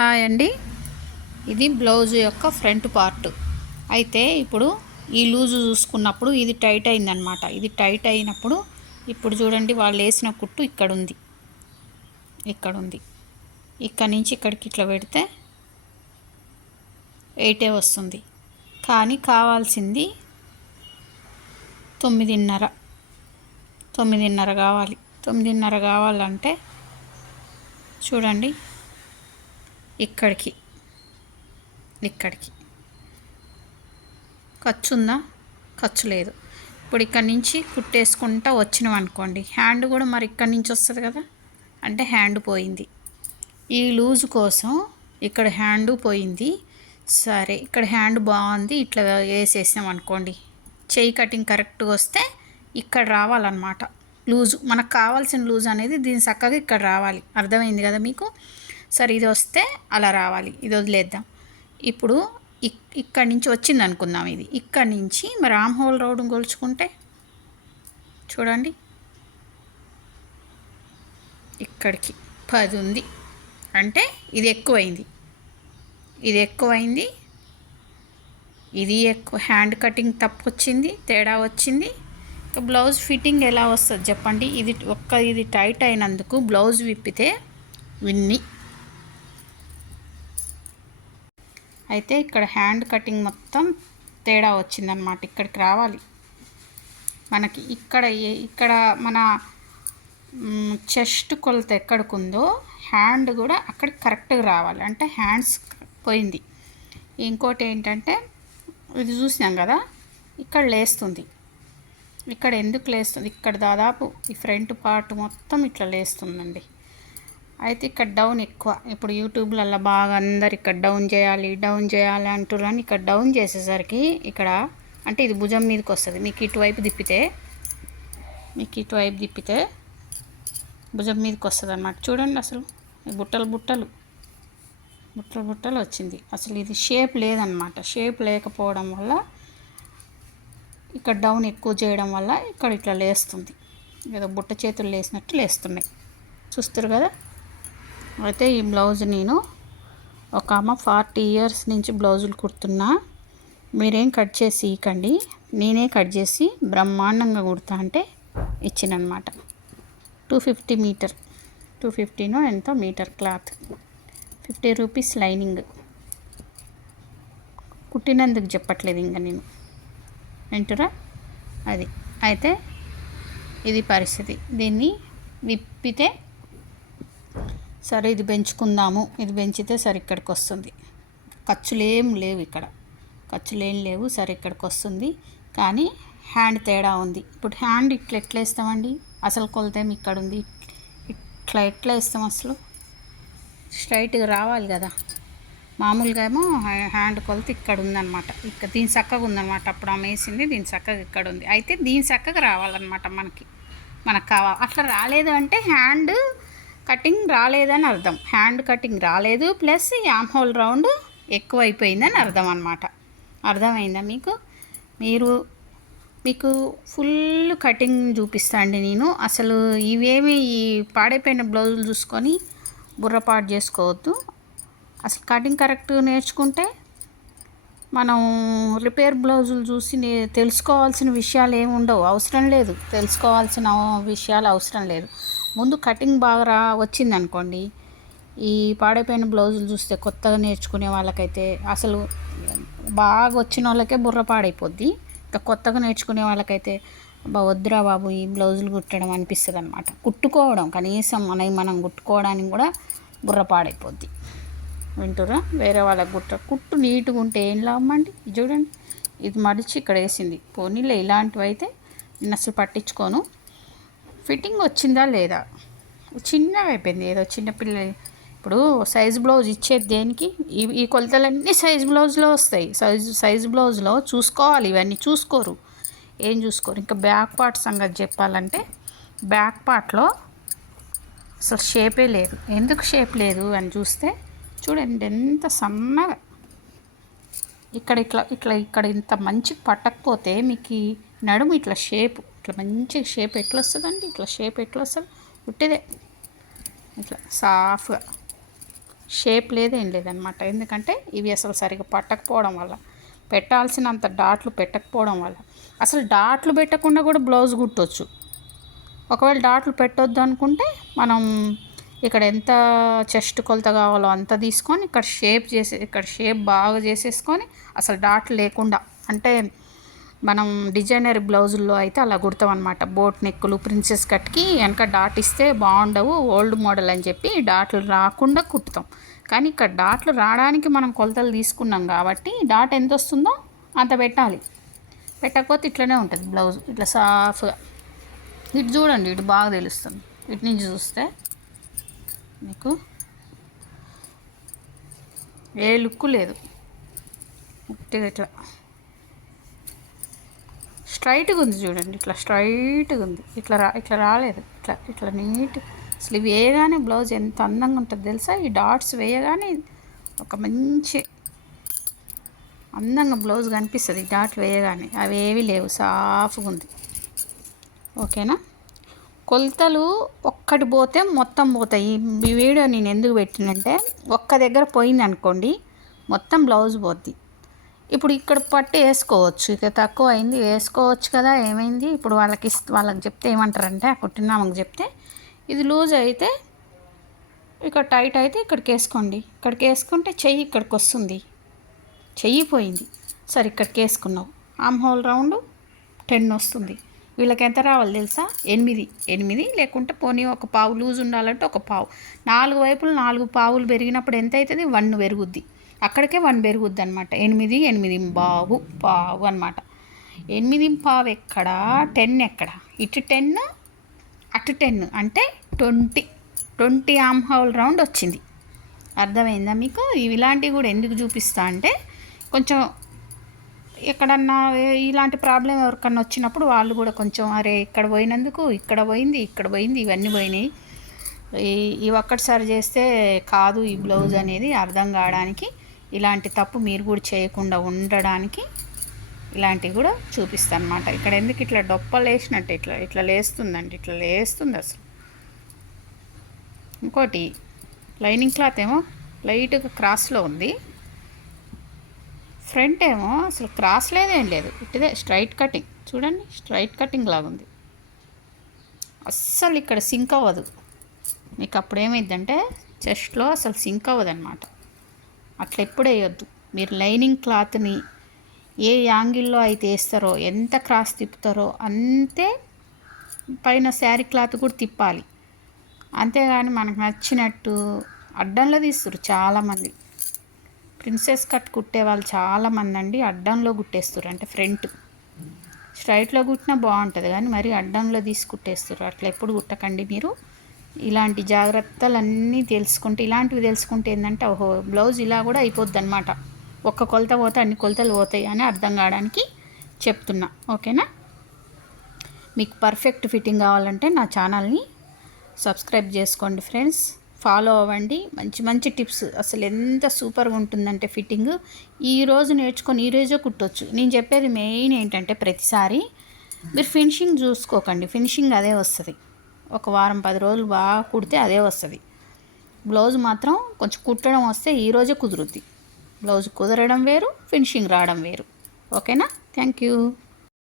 Hi అండి. ఇది blouse యొక్క ఫ్రంట్ పార్ట్. అయితే ఇప్పుడు ఈ లూజు చూసుకున్నప్పుడు ఇది టైట్ అయిందనమాట ఇది టైట్ అయినప్పుడు ఇప్పుడు చూడండి వాళ్ళు వేసిన కుట్టు ఇక్కడ ఉంది ఇక్కడ ఉంది ఇక్కడ నుంచి ఇక్కడికి ఇట్లా పెడితే ఎయిటే వస్తుంది. కానీ కావాల్సింది తొమ్మిదిన్నర. తొమ్మిదిన్నర కావాలి. తొమ్మిదిన్నర కావాలంటే చూడండి. ఇక్కడికి. ఇక్కడికి. ఖర్చు ఉందా ఖర్చు లేదు. ఇప్పుడు ఇక్కడ నుంచి కుట్టేసుకుంటా వచ్చినాం అనుకోండి హ్యాండ్ కూడా మరి ఇక్కడి నుంచి వస్తుంది కదా? అంటే హ్యాండ్ పోయింది. ఈ లూజ్ కోసం ఇక్కడ హ్యాండ్ పోయింది. సరే ఇక్కడ హ్యాండ్ బాగుంది. ఇట్లా వేసేసాం అనుకోండి చెయ్యి కటింగ్ కరెక్ట్గా వస్తే ఇక్కడ రావాలన్నమాట. లూజు మనకు కావాల్సిన లూజ్ అనేది దీని చక్కగా ఇక్కడ రావాలి. అర్థమైంది కదా మీకు? సరే ఇది వస్తే అలా రావాలి. ఇది వదిలేద్దాం. ఇప్పుడు ఇక్- ఇక్కడి నుంచి వచ్చింది అనుకుందాం ఇది. ఇక్కడి నుంచి మరి ఆమ్ హోల్ రోడ్ కొలుచుకుంటే? చూడండి. ఇక్కడికి పది ఉంది. అంటే ఇది ఎక్కువైంది. ఇది ఎక్కువైంది. ఇది ఎక్కువ హ్యాండ్ కటింగ్ తప్పు వచ్చింది తేడా వచ్చింది. ఇంకా బ్లౌజ్ ఫిట్టింగ్ ఎలా వస్తుంది చెప్పండి. ఇది ఒక్క ఇది టైట్ అయినందుకు బ్లౌజ్ విప్పితే విన్ని. అయితే ఇక్కడ హ్యాండ్ కటింగ్ మొత్తం తేడా వచ్చిందనమాట ఇక్కడికి రావాలి. మనకి ఇక్కడ ఇక్కడ మన చెస్ట్ కొలత ఎక్కడికి ఉందో హ్యాండ్ కూడా అక్కడ కరెక్ట్గా రావాలి. అంటే హ్యాండ్స్ పోయింది. ఇంకోటి ఏంటంటే ఇది చూసినాం కదా ఇక్కడ లేస్తుంది. ఇక్కడ ఎందుకు లేస్తుంది? ఇక్కడ దాదాపు ఈ ఫ్రంట్ పార్ట్ మొత్తం ఇట్లా లేస్తుందండి. అయితే ఇక్కడ డౌన్ ఎక్కువ. ఇప్పుడు యూట్యూబ్లలో బాగా అందరు ఇక్కడ డౌన్ చేయాలి డౌన్ చేయాలి అంటున్నాను ఇక్కడ డౌన్ చేసేసరికి ఇక్కడ అంటే ఇది భుజం మీదకి వస్తుంది మీకు ఇటువైపు తిప్పితే మీకు ఇటువైపు తిప్పితే భుజం మీదకి వస్తుంది అన్నమాట చూడండి అసలు బుట్టలు బుట్టలు బుట్టలు బుట్టలు వచ్చింది. అసలు ఇది షేప్ లేదనమాట షేప్ లేకపోవడం వల్ల ఇక్కడ డౌన్ ఎక్కువ చేయడం వల్ల ఇక్కడ ఇట్లా లేస్తుంది. ఏదో బుట్ట చేతులు లేసినట్టు లేస్తున్నాయి. చూస్తారు కదా? అయితే ఈ బ్లౌజ్ నేను ఒక అమ్మ ఫార్టీ ఇయర్స్ నుంచి బ్లౌజులు కుడుతున్నా. మీరేం కట్ చేసి ఇకండి నేనే కట్ చేసి బ్రహ్మాండంగా కుడతా అంటే ఇచ్చినమాట టూ ఫిఫ్టీ మీటర్. టూ ఫిఫ్టీనో ఎంతో metre cloth. Fifty rupees lining. కుట్టినందుకు చెప్పట్లేదు ఇంకా నేను. వింటురా? అది. అయితే ఇది పరిస్థితి. దీన్ని విప్పితే సరే ఇది పెంచుకుందాము. ఇది పెంచితే సరే ఇక్కడికి వస్తుంది ఖర్చులేం లేవు ఇక్కడ. ఖర్చులేం లేవు సరే ఇక్కడికి వస్తుంది కానీ హ్యాండ్ తేడా ఉంది. ఇప్పుడు హ్యాండ్ ఇట్లా ఎట్లా వేస్తామండి? అసలు కొలతేం ఇక్కడ ఉంది ఇట్లా ఎట్లా వేస్తాం అసలు? స్ట్రైట్గా రావాలి కదా. మామూలుగా ఏమో హ్యాండ్ కొలత ఇక్కడ ఉందన్నమాట ఇక్కడ దీని చక్కగా ఉందన్నమాట అప్పుడు ఆమె వేసింది దీని చక్కగా ఇక్కడ ఉంది అయితే దీని చక్కగా రావాలన్నమాట మనకి. మనకు కావాలి అట్లా రాలేదు అంటే హ్యాండ్ కటింగ్ రాలేదని అర్థం. హ్యాండ్ కటింగ్ రాలేదు ప్లస్ యామ్ హోల్ రౌండ్ ఎక్కువైపోయిందని అర్థం అనమాట అర్థమైందా మీకు? మీరు మీకు ఫుల్ కటింగ్ చూపిస్తా అండి నేను. అసలు ఇవేమి ఈ పాడైపోయిన బ్లౌజులు చూసుకొని బుర్రపాటు చేసుకోవద్దు. అసలు కటింగ్ కరెక్ట్ నేర్చుకుంటే మనం రిపేర్ బ్లౌజులు చూసి తెలుసుకోవాల్సిన విషయాలు ఏమి ఉండవు అవసరం లేదు. తెలుసుకోవాల్సిన విషయాలు అవసరం లేదు. ముందు కటింగ్ బాగా రా వచ్చింది అనుకోండి ఈ పాడైపోయిన బ్లౌజులు చూస్తే కొత్తగా నేర్చుకునే వాళ్ళకైతే అసలు బాగా వచ్చిన వాళ్ళకే బుర్ర పాడైపోద్ది. ఇంకా కొత్తగా నేర్చుకునే వాళ్ళకైతే బా వద్దురా బాబు ఈ బ్లౌజులు కుట్టడం అనిపిస్తుంది అనమాట కుట్టుకోవడం కనీసం మనవి మనం కుట్టుకోవడానికి కూడా బుర్ర పాడైపోద్ది. వింటురా? వేరే వాళ్ళకి కుట్ట కుట్టు నీట్గా ఉంటే ఏం లాభం అండి? ఇది చూడండి ఇది మడిచి ఇక్కడ వేసింది. పోనీలే ఇలాంటివి అయితే నేను అసలు పట్టించుకోను. ఫిట్టింగ్ వచ్చిందా లేదా? చిన్నగా అయిపోయింది ఏదో చిన్న పిల్ల ఇప్పుడు సైజ్ బ్లౌజ్ ఇచ్చేది దేనికి? ఈ ఈ కొలతలన్నీ సైజ్ బ్లౌజ్లో వస్తాయి. సైజ్ సైజ్ బ్లౌజ్లో చూసుకోవాలి. ఇవన్నీ చూసుకోరు. ఏం చూసుకోరు? ఇంకా బ్యాక్ పార్ట్ సంగతి చెప్పాలంటే బ్యాక్ పార్ట్లో అసలు షేపే లేదు. ఎందుకు షేప్ లేదు అని చూస్తే చూడండి ఎంత సన్నగా. ఇక్కడ ఇట్లా ఇట్లా ఇక్కడ ఇంత మంచి పట్టకపోతే మీకు నడుము ఇట్లా షేప్. ఇట్లా మంచి షేప్ ఎట్లా వస్తుందండి ఇట్లా షేప్ ఎట్లా వస్తుంది పుట్టిదే ఇట్లా సాఫ్గా షేప్ లేదేం లేదనమాట ఎందుకంటే ఇవి అసలు సరిగ్గా పట్టకపోవడం వల్ల పెట్టాల్సినంత డాట్లు పెట్టకపోవడం వల్ల. అసలు డాట్లు పెట్టకుండా కూడా బ్లౌజ్ కుట్టవచ్చు ఒకవేళ డాట్లు పెట్టొద్దు అనుకుంటే మనం ఇక్కడ ఎంత చెస్ట్ కొలత కావాలో అంత తీసుకొని ఇక్కడ షేప్ చేసే ఇక్కడ షేప్ బాగా చేసేసుకొని అసలు డాట్ లేకుండా అంటే మనం డిజైనర్ బ్లౌజుల్లో అయితే అలా కుడతాం అనమాట బోట్ నెక్కులు ప్రిన్సెస్ కట్కి వెనక డాట్ ఇస్తే బాగుండవు ఓల్డ్ మోడల్ అని చెప్పి డాట్లు రాకుండా కుట్టుతాం. కానీ ఇక్కడ డాట్లు రావడానికి మనం కొలతలు తీసుకున్నాం కాబట్టి డాట్ ఎంత వస్తుందో అంత పెట్టాలి. పెట్టకపోతే ఇట్లనే ఉంటుంది బ్లౌజ్ ఇట్లా సాఫ్గా. ఇటు చూడండి ఇటు బాగా తెలుస్తుంది. ఇటు నుంచి చూస్తే మీకు ఏ లుక్ లేదు. ఇట్లా ఇట్లా. స్ట్రైట్గా ఉంది చూడండి. ఇట్లా స్ట్రైట్గా ఉంది. ఇట్లా రా ఇట్లా రాలేదు. ఇట్లా ఇట్లా నీట్ అసలు వేయగానే బ్లౌజ్ ఎంత అందంగా ఉంటుంది తెలుసా? ఈ డాట్స్ వేయగానే ఒక మంచి అందంగా బ్లౌజ్ కనిపిస్తుంది. డాట్ వేయగానే. అవి ఏవి లేవు. సాఫ్గా ఉంది. ఓకేనా? కొలతలు ఒక్కటి పోతే మొత్తం పోతాయి. ఈ వీడియో నేను ఎందుకు పెట్టినంటే ఒక్క దగ్గర పోయింది అనుకోండి మొత్తం బ్లౌజ్ పోద్ది. ఇప్పుడు ఇక్కడ పట్టు వేసుకోవచ్చు. ఇక తక్కువ అయింది. వేసుకోవచ్చు కదా ఏమైంది? ఇప్పుడు వాళ్ళకి వాళ్ళకి చెప్తే ఏమంటారంటే ఆ కుట్టినామకి చెప్తే ఇది లూజ్ అయితే ఇక్కడ టైట్ అయితే ఇక్కడికి వేసుకోండి. ఇక్కడికి వేసుకుంటే చెయ్యి ఇక్కడికి వస్తుంది. చెయ్యి పోయింది. సరే ఇక్కడికి వేసుకున్నావు. ఆమ్ హోల్ రౌండ్ టెన్ వస్తుంది. వీళ్ళకి ఎంత రావాలి తెలుసా? ఎనిమిది. ఎనిమిది లేకుంటే పోనీ ఒక పావు లూజ్ ఉండాలంటే ఒక పావు. నాలుగు వైపులు నాలుగు పావులు పెరిగినప్పుడు ఎంత అవుతుంది? వన్ పెరుగుద్ది. అక్కడికే వన్ పెరుగుద్ది అనమాట ఎనిమిది ఎనిమిది బావు పావు అనమాట ఎనిమిది పావు ఎక్కడ? టెన్ ఎక్కడ? ఇటు టెన్ అటు టెన్ అంటే ట్వంటీ. ట్వంటీ ఆమ్ హౌల్ రౌండ్ వచ్చింది. అర్థమైందా మీకు? ఇవి ఇలాంటివి కూడా ఎందుకు చూపిస్తా అంటే కొంచెం ఎక్కడన్నా ఇలాంటి ప్రాబ్లం ఎవరికన్నా వచ్చినప్పుడు వాళ్ళు కూడా కొంచెం అరే ఇక్కడ పోయినందుకు ఇక్కడ పోయింది ఇక్కడ పోయింది ఇవన్నీ పోయినాయి. ఇవి ఒక్కటిసారి చేస్తే కాదు ఈ బ్లౌజ్ అనేది అర్థం కావడానికి ఇలాంటి తప్పు మీరు కూడా చేయకుండా ఉండడానికి ఇలాంటివి కూడా చూపిస్తాను అనమాట ఇక్కడ ఎందుకు ఇట్లా డొప్పలు వేసినట్టు ఇట్లా ఇట్లా లేస్తుందండి ఇట్లా లేస్తుంది అసలు. ఇంకోటి లైనింగ్ క్లాత్ ఏమో లైట్గా క్రాస్లో ఉంది. ఫ్రంట్ ఏమో అసలు క్రాస్ లేదేం లేదు. ఇటుదే స్ట్రైట్ కటింగ్. చూడండి స్ట్రైట్ కటింగ్ లాగా ఉంది. అస్సలు ఇక్కడ సింక్ అవ్వదు. మీకు అప్పుడు ఏమైందంటే చెస్ట్లో అసలు సింక్ అవ్వదు అనమాట అట్లా ఎప్పుడు వేయొద్దు మీరు లైనింగ్ క్లాత్ని ఏ యాంగిల్లో అయితే వేస్తారో ఎంత క్రాస్ తిప్పుతారో అంతే పైన శారీ క్లాత్ కూడా తిప్పాలి. అంతేగాని మనకు నచ్చినట్టు అడ్డంలో తీస్తారు చాలామంది. ప్రిన్సెస్ కట్ కుట్టే వాళ్ళు చాలామంది అండి అడ్డంలో కుట్టేస్తారు అంటే ఫ్రంట్. స్ట్రైట్లో కుట్టినా బాగుంటుంది కానీ మరి అడ్డంలో తీసి కుట్టేస్తారు అట్లా ఎప్పుడు కుట్టకండి మీరు. ఇలాంటి జాగ్రత్తలన్నీ తెలుసుకుంటే ఇలాంటివి తెలుసుకుంటే ఏంటంటే ఓహో బ్లౌజ్ ఇలా కూడా అయిపోద్ది అనమాట ఒక్క కొలత పోతే అన్ని కొలతలు పోతాయి అని అర్థం కావడానికి చెప్తున్నా. ఓకేనా? మీకు పర్ఫెక్ట్ ఫిట్టింగ్ కావాలంటే నా ఛానల్ని సబ్స్క్రైబ్ చేసుకోండి ఫ్రెండ్స్. ఫాలో అవ్వండి. మంచి మంచి టిప్స్. అసలు ఎంత సూపర్గా ఉంటుందంటే ఫిట్టింగ్. ఈరోజు నేర్చుకొని ఈరోజే కుట్టొచ్చు. నేను చెప్పేది మెయిన్ ఏంటంటే ప్రతిసారి మీరు ఫినిషింగ్ చూసుకోకండి. ఫినిషింగ్ అదే వస్తుంది. ఒక వారం పది రోజులు బాగా కుడితే అదే వస్తుంది. బ్లౌజ్ మాత్రం కొంచెం కుట్టడం వస్తే ఈరోజే కుదురుద్ది. బ్లౌజ్ కుదరడం వేరు ఫినిషింగ్ రావడం వేరు. ఓకేనా? Thank you.